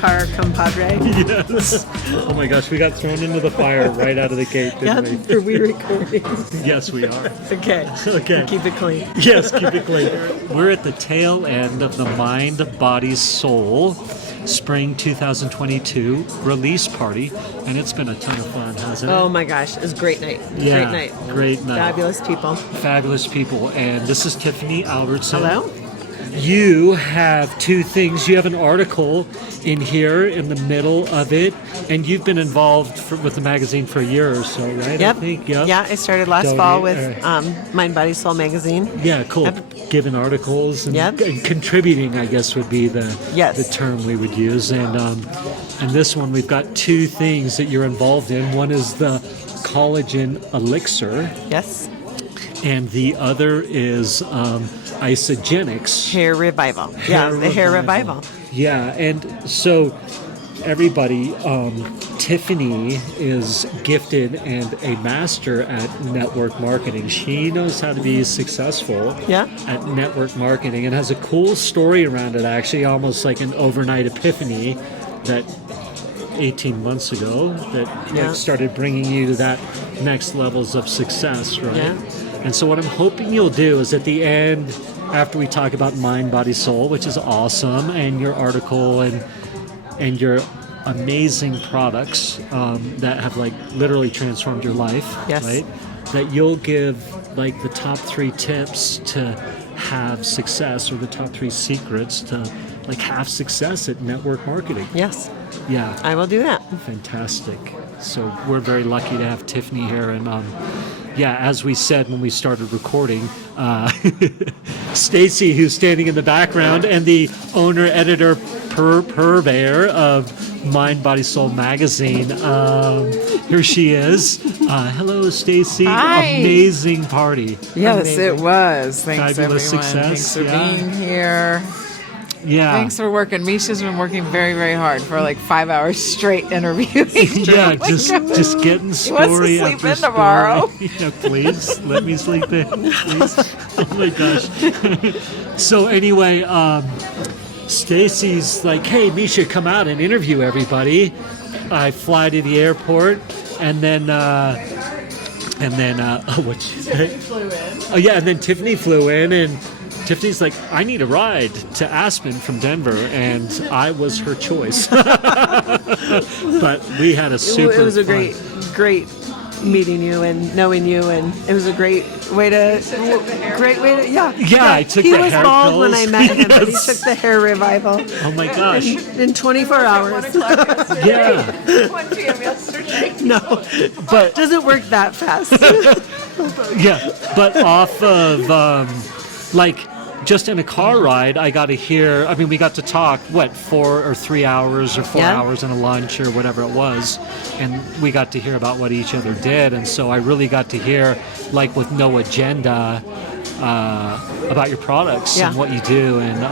car compadre. Yes. Oh my gosh, we got thrown into the fire right out of the gate, didn't Are we recording? we? Yes, we are. Okay. Okay. Keep it clean. Yes, keep it clean. We're at the tail end of the Mind, Body, Soul Spring 2022 release party, and it's been a ton of fun, hasn't it? Oh my gosh, it was a great night. Yeah, Great night. great night. Fabulous people. Fabulous people. And this is Tiffanie Albertson. Hello. You have two things. You have an article in here in the middle of it, and you've been involved with the magazine for a year or so, right? Yep. I think. Yep. Yeah, I started last fall with Mind, Body, Soul magazine. Yeah, cool. Yep. Giving articles and, Yep. and contributing, I guess, would be the Yes. term we would use. And this one, we've got two things that you're involved in. One is the collagen elixir, Yes. and the other is isogenics. Hair revival. The hair revival. Yeah, and so everybody, Tiffanie is gifted and a master at network marketing. She knows how to be successful at network marketing and has a cool story around it, actually, almost like an overnight epiphany that 18 months ago that started bringing you to that next levels of success, right? Yeah. And so what I'm hoping you'll do is at the end, after we talk about Mind, Body, Soul, which is awesome, and your article and your amazing products that have like literally transformed your life, right? That you'll give like the top 3 tips to have success, or the top 3 secrets to like have success at network marketing. Yes. Yeah. I will do that. Fantastic. So we're very lucky to have Tiffanie here, and as we said when we started recording, Stacy, who's standing in the background, and the owner, editor, purveyor of Mind, Body, Soul magazine. Here she is. Hello, Stacy. Hi. Amazing party. Yes, Amazing. it was. Thanks, Fabulous everyone. success. Thanks for being here. Yeah. Thanks for working. Misha's been working very, very hard for like 5 hours straight interviewing. Yeah, just getting story he wants to sleep after in tomorrow. story. Yeah, please let me sleep in, please. Oh my gosh. So anyway, Stacy's like, "Hey, Misha, come out and interview everybody." I fly to the airport, and then what'd she say? Tiffany flew in. Oh yeah, and then Tiffanie flew in, and Tiffany's like, "I need a ride to Aspen from Denver," and I was her choice. But we had a super It was a fun. great meeting you and knowing you, and it was a great way to, I took he the was hair bald when pills. I met him, but he Yes. took the hair revival Oh my gosh. in 24 hours. Yeah. 1 p.m. yesterday. No, But doesn't work that fast. yeah, but off of like just in a car ride, I got to hear. I mean, we got to talk 4 or 3 hours or 4 hours and a lunch or whatever it was, and we got to hear about what each other did, and so I really got to hear, like with no agenda, about your products and what you do, and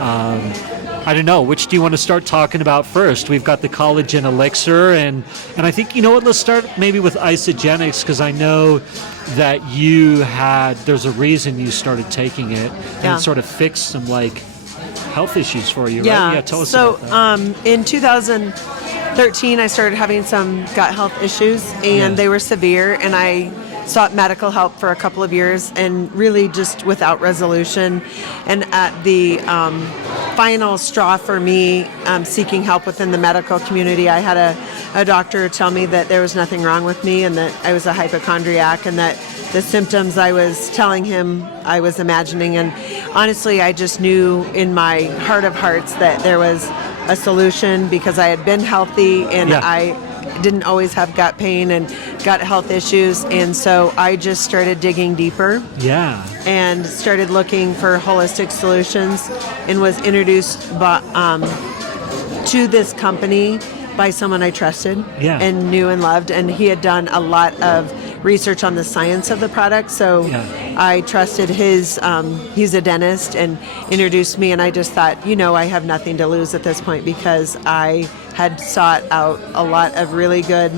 I don't know, which do you want to start talking about first? We've got the collagen elixir, and I think, you know what, let's start maybe with isogenics, because I know that there's a reason you started taking it, and it sort of fixed some like health issues for you, right? Yeah, tell us about that. In 2013, I started having some gut health issues, and they were severe, and I sought medical help for a couple of years, and really just without resolution. And at the final straw for me, seeking help within the medical community, I had a doctor tell me that there was nothing wrong with me, and that I was a hypochondriac, and that the symptoms I was telling him I was imagining. And honestly, I just knew in my heart of hearts that there was a solution, because I had been healthy, and I didn't always have gut pain and gut health issues, and so I just started digging deeper and started looking for holistic solutions, and was introduced to this company by someone I trusted and knew and loved, and he had done a lot of research on the science of the product, so I trusted his, he's a dentist, and introduced me, and I just thought, I have nothing to lose at this point, because I had sought out a lot of really good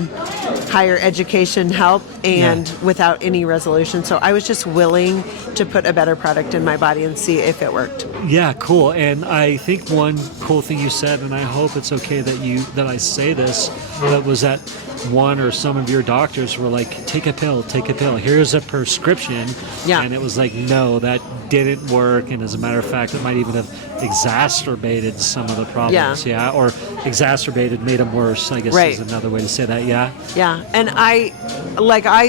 higher education help and without any resolution. So I was just willing to put a better product in my body and see if it worked. Yeah, cool. And I think one cool thing you said, and I hope it's okay that I say this, that was that one or some of your doctors were like, take a pill, here's a prescription. Yeah. And it was like, no, that didn't work. And as a matter of fact, it might even have exacerbated some of the problems. Yeah. Or exacerbated, made them worse, I guess is another way to say that. Yeah. Yeah. And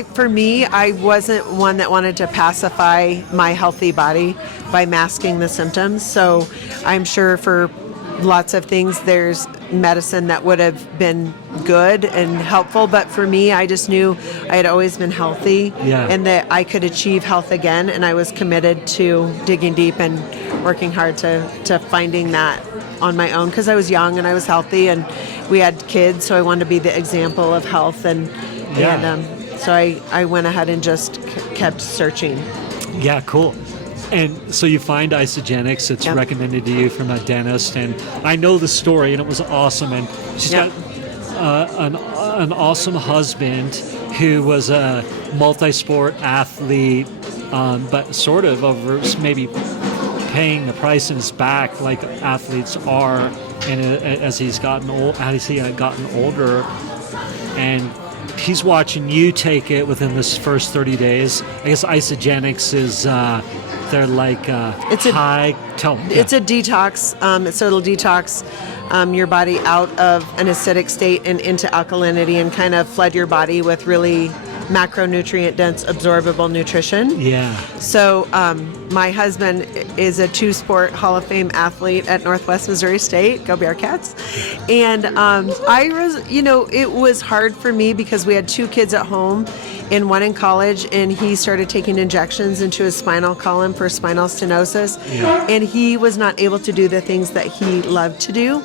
for me, I wasn't one that wanted to pacify my healthy body by masking the symptoms. So I'm sure for lots of things, there's medicine that would have been good and helpful. But for me, I just knew I had always been healthy and that I could achieve health again. And I was committed to digging deep and working hard to finding that on my own, because I was young and I was healthy and we had kids. So I wanted to be the example of health. So I went ahead and just kept searching. Yeah, cool. And so you find Isagenix, it's recommended to you from a dentist, and I know the story, and it was awesome. And she's got an awesome husband who was a multi-sport athlete, but sort of over maybe paying the price in his back like athletes are, and as he had gotten older, and he's watching you take it within this first 30 days. I guess Isagenix is. They're like it's a detox. So it'll detox your body out of an acidic state and into alkalinity, and kind of flood your body with really macronutrient dense absorbable nutrition. Yeah. So my husband is a 2-sport Hall of Fame athlete at Northwest Missouri State. Go Bearcats. And I was, it was hard for me because we had 2 kids at home and 1 in college, and he started taking injections into his spinal column for spinal stenosis, and he was not able to do the things that he loved to do.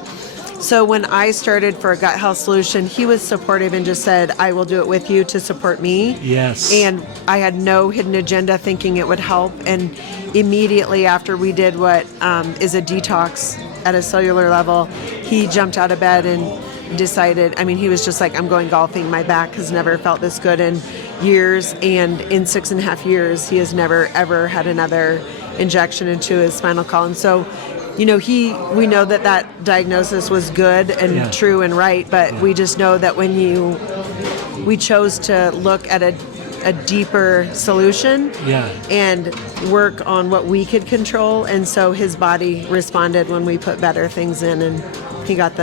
So when I started for a gut health solution, he was supportive and just said, I will do it with you to support me. Yes. And I had no hidden agenda, thinking it would help. And immediately after we did what is a detox at a cellular level, he jumped out of bed and decided, he was just like, I'm going golfing. My back has never felt this good in years. And in 6.5 years, he has never, ever had another injection into his spinal column. So we know that diagnosis was good and true and right, but we just know that when we chose to look at a deeper solution and work on what we could control, and so his body responded when we put better things in, and he got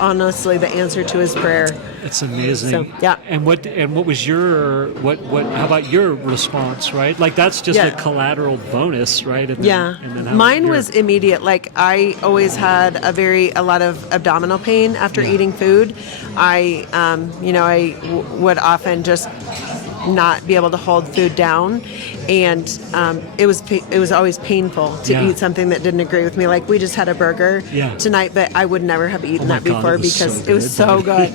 honestly the answer to his prayer. It's amazing. So, yeah. And what was your how about your response, right? Like that's just a collateral bonus, right? And then mine was immediate. Like I always had a lot of abdominal pain after eating food. I would often just not be able to hold food down, and it was always painful to eat something that didn't agree with me. Like we just had a burger tonight, but I would never have eaten that before because it was so good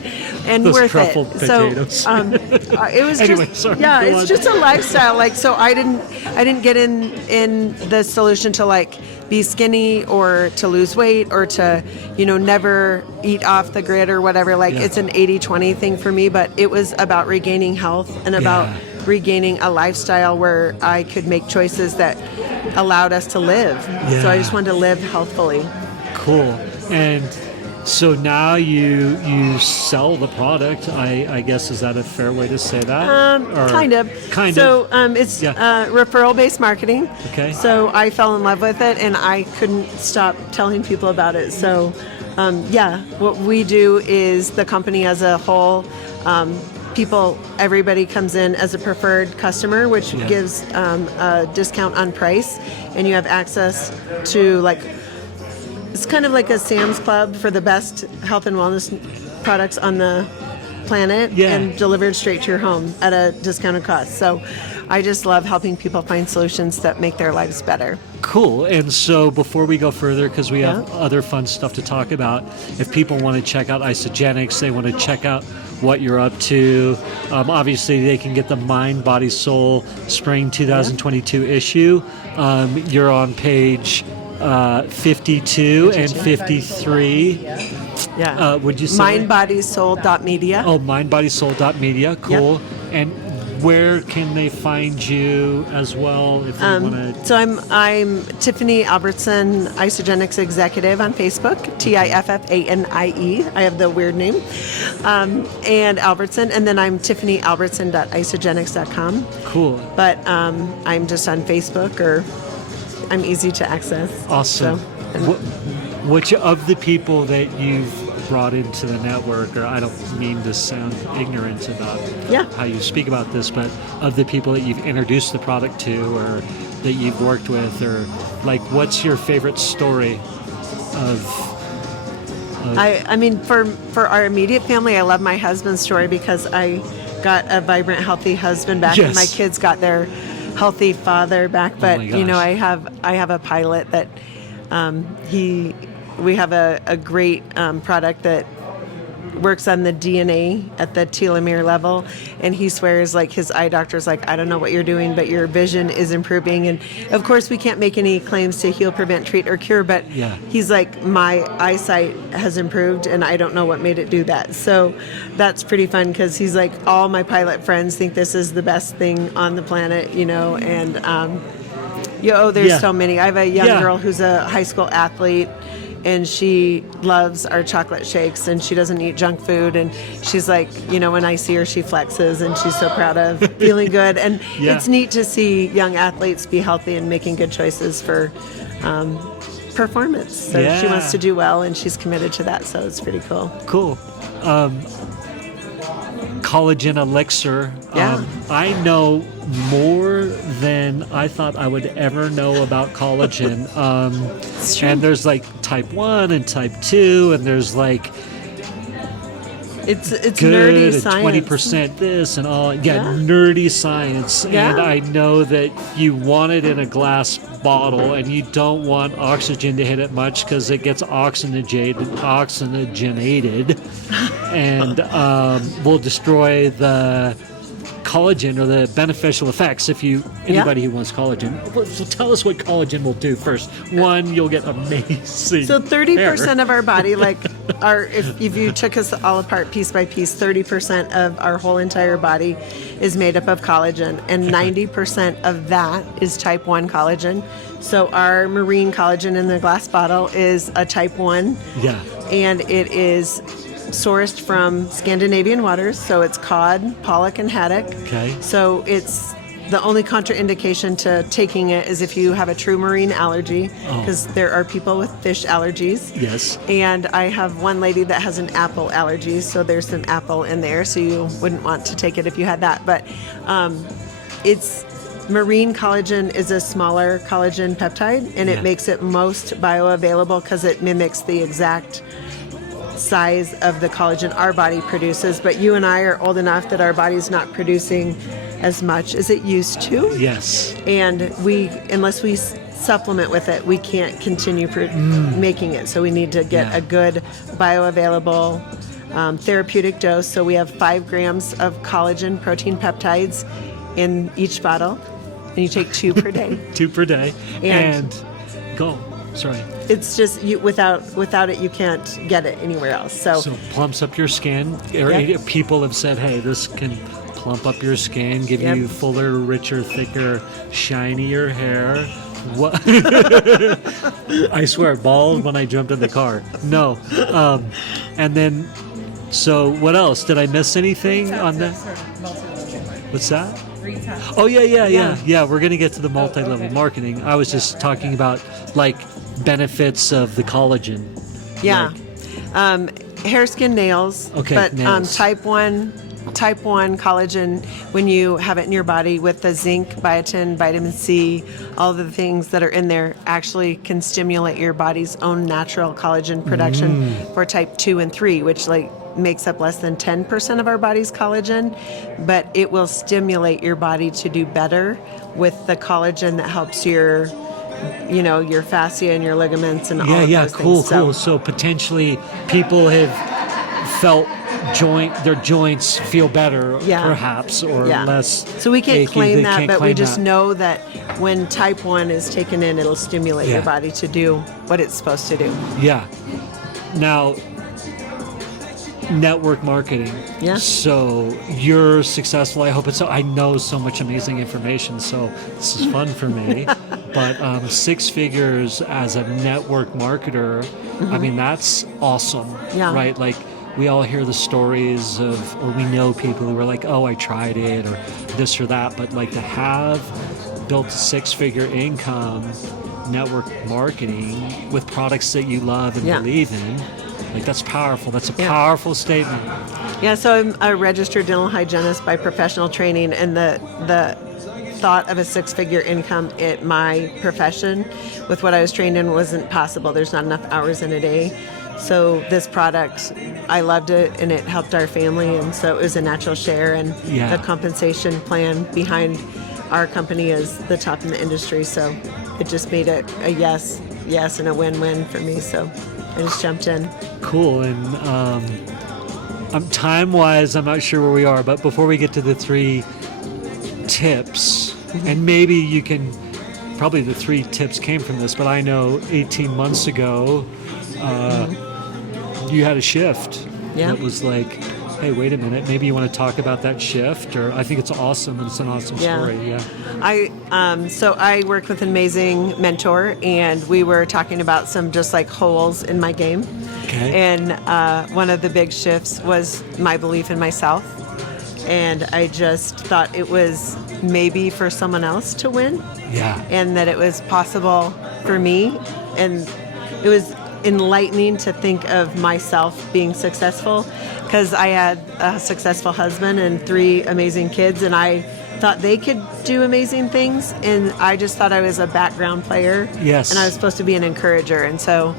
and those worth truffled it. Potatoes. So it was it's just a lifestyle. Like so, I didn't get in the solution to like be skinny or to lose weight or to never eat off the grid or whatever. Like it's an 80-20 thing for me, but it was about regaining health and about regaining a lifestyle where I could make choices that allowed us to live. So I just wanted to live healthfully. Cool. And so now you sell the product. I guess, is that a fair way to say that? Kind of. So it's referral-based marketing. Okay. So I fell in love with it, and I couldn't stop telling people about it. So what we do is the company as a whole, everybody comes in as a preferred customer, which gives a discount on price, and you have access to it's kind of like a Sam's Club for the best health and wellness products on the planet and delivered straight to your home at a discounted cost. So I just love helping people find solutions that make their lives better. Cool. And so before we go further, because we have other fun stuff to talk about, if people want to check out Isagenix, they want to check out what you're up to, obviously they can get the Mind, Body, Soul Spring 2022 issue. You're on page 52 and 53. Yeah. Would you say? Mindbodysoul.media. Oh, mindbodysoul.media. Cool. Yep. And where can they find you as well if they want to? So I'm Tiffanie Albertson, Isogenics Executive on Facebook, Tiffanie. I have the weird name, and Albertson, and then I'm TiffanyAlbertson.isogenics.com. Cool. But I'm just on Facebook, or I'm easy to access. Awesome. So, Which of the people that you've brought into the network, or I don't mean to sound ignorant about how you speak about this, but of the people that you've introduced the product to or that you've worked with, or like what's your favorite story of I mean, for our immediate family, I love my husband's story because I got a vibrant, healthy husband back, and my kids got their healthy father back. But you know, I have a pilot that we have a great product that works on the DNA at the telomere level, and he swears, like, his eye doctor's like, I don't know what you're doing, but your vision is improving. And of course we can't make any claims to heal, prevent, treat, or cure, but he's like, my eyesight has improved and I don't know what made it do that. So that's pretty fun, because he's like, all my pilot friends think this is the best thing on the planet, you know. And there's so many. I have a young girl who's a high school athlete, and she loves our chocolate shakes, and she doesn't eat junk food. And she's like, you know, when I see her, she flexes, and she's so proud of feeling good. And it's neat to see young athletes be healthy and making good choices for performance. So she wants to do well, and she's committed to that. So it's pretty cool. Cool. Collagen elixir. I know more than I thought I would ever know about collagen. And there's like type 1 and type 2, and there's like it's good nerdy and science. 20% this and all. Nerdy science. And I know that you want it in a glass bottle, and you don't want oxygen to hit it much because it gets oxygenated and will destroy the collagen or the beneficial effects. If anybody who wants collagen, so tell us what collagen will do first. One, you'll get amazing. So 30% of our body, like if you took us all apart piece by piece, 30% of our whole entire body is made up of collagen, and 90% of that is type 1 collagen. So our marine collagen in the glass bottle is a type 1. Yeah. And it is sourced from Scandinavian waters, so it's cod, pollock, and haddock. Okay. So it's the only contraindication to taking it is if you have a true marine allergy, because there are people with fish allergies. Yes. And I have one lady that has an apple allergy, so there's some apple in there, so you wouldn't want to take it if you had that. But it's marine collagen is a smaller collagen peptide, and it makes it most bioavailable because it mimics the exact size of the collagen our body produces. But you and I are old enough that our body's not producing as much as it used to. Yes. And unless we supplement with it, we can't continue making it. So we need to get a good bioavailable therapeutic dose. So we have 5 grams of collagen protein peptides in each bottle, and you take 2 per day. 2 per day. And go. Sorry. It's just without it, you can't get it anywhere else. So plumps up your skin. People have said, hey, this can plump up your skin, give you fuller, richer, thicker, shinier hair. What? I swear, bald when I jumped in the car. No. And then, so what else? Did I miss anything on that? What's that? Oh, yeah. We're going to get to the multi-level marketing. I was just talking about, like, benefits of the collagen. Yeah. Hair, skin, nails. Okay, but nails. Type 1 collagen, when you have it in your body with the zinc, biotin, vitamin C, all the things that are in there actually can stimulate your body's own natural collagen production for type 2 and 3, which makes up less than 10% of our body's collagen, but it will stimulate your body to do better with the collagen that helps your fascia and your ligaments and all of those things. Cool. So potentially people have felt their joints feel better, perhaps, or less. So we can't claim that, but we just know that when type 1 is taken in, it'll stimulate your body to do what it's supposed to do. Yeah. Now, network marketing. Yeah. So you're successful. I hope it's so. I know so much amazing information, so this is fun for me. But 6 figures as a network marketer, I mean, that's awesome, Yeah. right? Like, we all hear the stories of, or we know people who are like, oh, I tried it, or this or that. But like, to have built a 6-figure income network marketing with products that you love and believe in, like, that's powerful. That's a powerful statement. Yeah, so I'm a registered dental hygienist by professional training, and the thought of a 6-figure income at my profession with what I was trained in wasn't possible. There's not enough hours in a day. So this product, I loved it, and it helped our family, and so it was a natural share, and the compensation plan behind our company is the top in the industry, so it just made it a yes, and a win-win for me, so I just jumped in. Cool. And time-wise, I'm not sure where we are, but before we get to the 3 tips, and maybe you can, probably the 3 tips came from this, but I know 18 months ago, you had a shift. Yeah. It was like, hey, wait a minute, maybe you want to talk about that shift, or I think it's awesome, and it's an awesome story. So I work with an amazing mentor, and we were talking about some just like holes in my game. Okay. And one of the big shifts was my belief in myself. And I just thought it was maybe for someone else to win. Yeah. And that it was possible for me. And it was enlightening to think of myself being successful, because I had a successful husband and 3 amazing kids, and I thought they could do amazing things, and I just thought I was a background player. Yes. And I was supposed to be an encourager, and so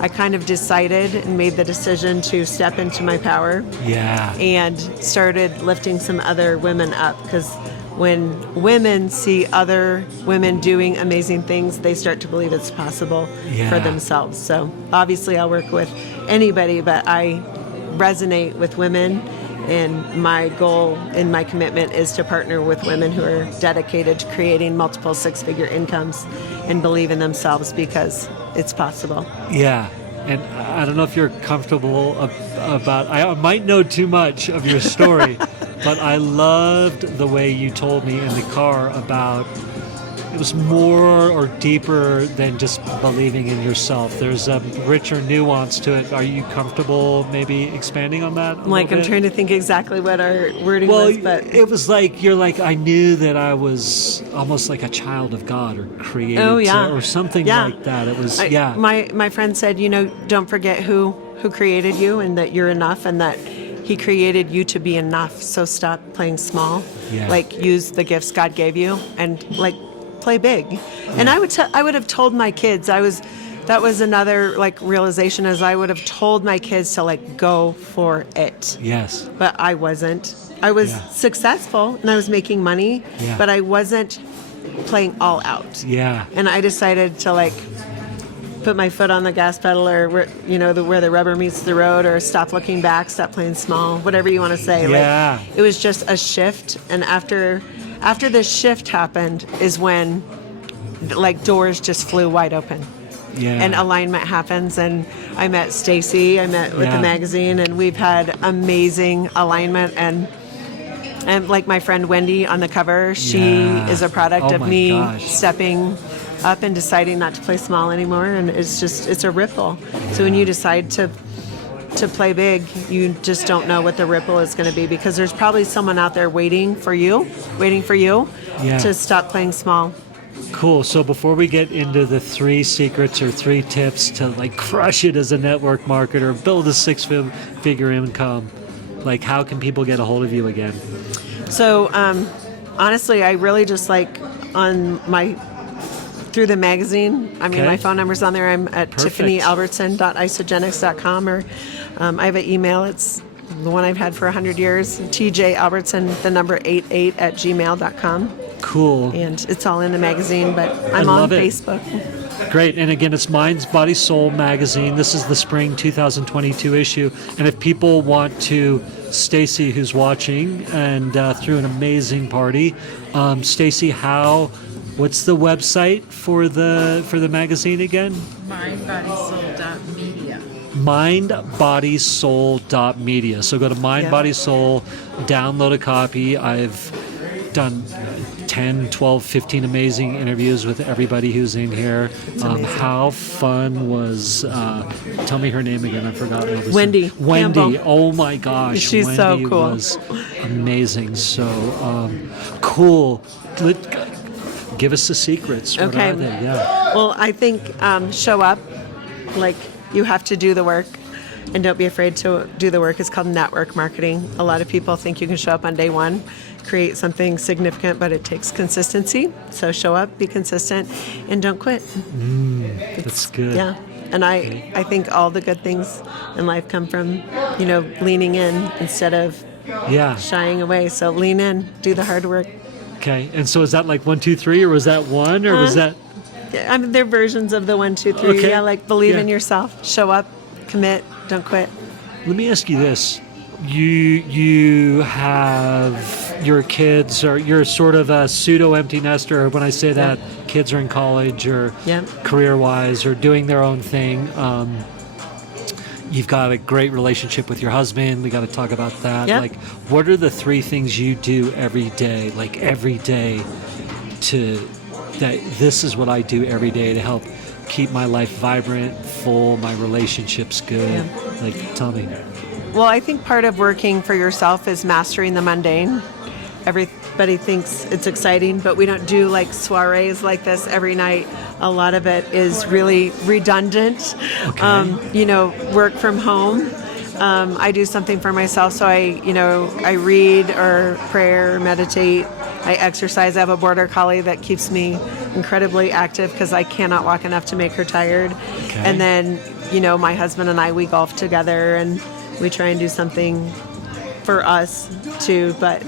I kind of decided and made the decision to step into my power. Yeah. And started lifting some other women up, because when women see other women doing amazing things, they start to believe it's possible for themselves. So obviously I'll work with anybody, but I resonate with women, and my goal and my commitment is to partner with women who are dedicated to creating multiple 6-figure incomes and believe in themselves, because it's possible. Yeah. And I don't know if you're comfortable about, I might know too much of your story, but I loved the way you told me in the car about, it was more or deeper than just believing in yourself. There's a richer nuance to it. Are you comfortable maybe expanding on that? I'm trying to think exactly what our wording was, but it was like, you're like, I knew that I was almost like a child of God, or created or something like that. It was, My friend said, don't forget who created you, and that you're enough, and that He created you to be enough. So stop playing small. Yeah. Like, use the gifts God gave you, and like, play big. And I would have told my kids, that was another like realization, is I would have told my kids to like go for it. Yes. But I wasn't. I was successful and I was making money, but I wasn't playing all out. Yeah. And I decided to like put my foot on the gas pedal, or where the rubber meets the road, or stop looking back, stop playing small, whatever you want to say. Yeah. Like, it was just a shift, and after this shift happened is when like doors just flew wide open. Yeah. And alignment happens, and I met Stacy, I met with the magazine, and we've had amazing alignment, and like my friend Wendy on the cover, she is a product of me stepping up and deciding not to play small anymore, and it's a ripple. So when you decide to play big, you just don't know what the ripple is going to be, because there's probably someone out there waiting for you to stop playing small. Cool. So before we get into the 3 secrets or 3 tips to like crush it as a network marketer, build a 6-figure income, like how can people get a hold of you again? So honestly, I really just like through the magazine. I mean, my phone number's on there. I'm at TiffaniAlbertson.isogenics.com, or I have an email. It's the one I've had for 100 years, TJAlbertson, the number 88@gmail.com. Cool. And it's all in the magazine, but I'm on Facebook. Great. And again, it's Minds, Body, Soul magazine. This is the spring 2022 issue. And if people want to, Stacy, who's watching and threw an amazing party, Stacy, what's the website for the magazine again? Mindbodysoul.media. mindbodysoul.media. So go to mindbodysoul, download a copy. I've done 10, 12, 15 amazing interviews with everybody who's in here. How fun was, tell me her name again, I've forgotten. Wendy. Wendy. Campbell. Oh my gosh. She's Wendy so cool. was amazing. So cool. Give us the secrets. What Okay. are they? Yeah. Well, I think show up, like you have to do the work, and don't be afraid to do the work. It's called network marketing. A lot of people think you can show up on day one, create something significant, but it takes consistency. So show up, be consistent, and don't quit. That's good. Yeah. And I think all the good things in life come from, leaning in instead of Yeah. shying away. So lean in, do the hard work. Okay. And so is that like 1, 2, 3, or was that one, or was that? I mean, they're versions of the 1, 2, 3. Okay. Yeah, like believe Yeah. in yourself, show up, commit, don't quit. Let me ask you this. You have your kids, or you're sort of a pseudo empty nester. When I say that, kids are in college or career-wise or doing their own thing. You've got a great relationship with your husband. We got to talk about that. Yep. Like, what are the 3 things you do every day, that this is what I do every day to help keep my life vibrant, full, my relationships good? Yeah. Like, tell me. Well, I think part of working for yourself is mastering the mundane. Everybody thinks it's exciting, but we don't do like soirees like this every night. A lot of it is really redundant. Okay. Work from home. I do something for myself, so I read or pray or meditate. I exercise. I have a border collie that keeps me incredibly active because I cannot walk enough to make her tired. Okay. And then, my husband and I, we golf together, and we try and do something for us too. But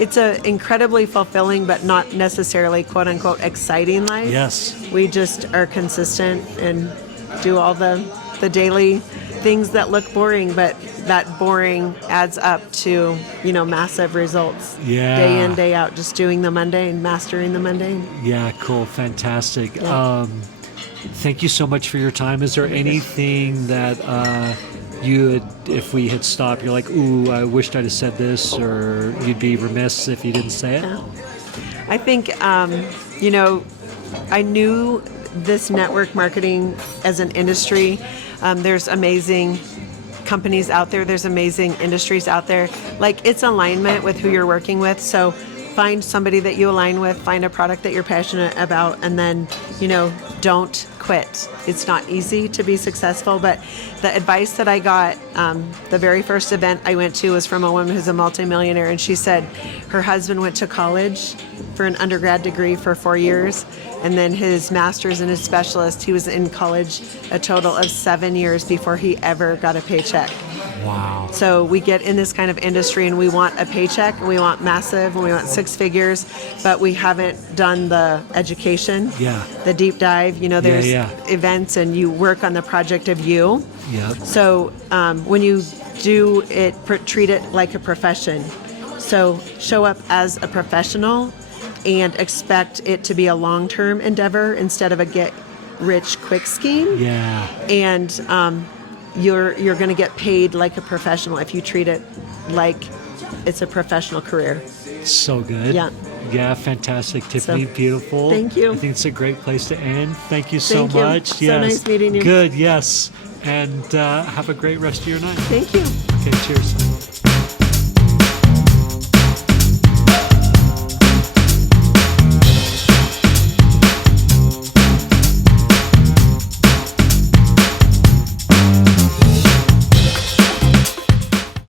it's a incredibly fulfilling, but not necessarily quote unquote exciting life. Yes. We just are consistent and do all the daily things that look boring, but that boring adds up to, massive results. Yeah. Day in, day out, just doing the mundane, mastering the mundane. Yeah, cool. Fantastic. Yeah. Thank you so much for your time. Is there anything that if we had stopped, you're like, ooh, I wished I'd have said this, or you'd be remiss if you didn't say it? Yeah. I think, I knew this network marketing as an industry. There's amazing companies out there. There's amazing industries out there. Like, it's alignment with who you're working with. So find somebody that you align with, find a product that you're passionate about, and then, don't quit. It's not easy to be successful, but the advice that I got, the very first event I went to was from a woman who's a multimillionaire, and she said her husband went to college for an undergrad degree for 4 years, and then his master's and his specialist, he was in college a total of 7 years before he ever got a paycheck. Wow. So we get in this kind of industry and we want a paycheck, and we want massive, and we want 6 figures, but we haven't done the education, the deep dive. There's events, and you work on the project of you. Yeah. So when you do it, treat it like a profession. So show up as a professional and expect it to be a long-term endeavor instead of a get-rich-quick scheme. Yeah. And you're going to get paid like a professional if you treat it like it's a professional career. So good. Yeah. Yeah, fantastic. Tiffanie, beautiful. Thank you. I think it's a great place to end. Thank you so Thank you. much. So nice meeting you. Good, yes. And have a great rest of your night. Thank you. Okay, cheers.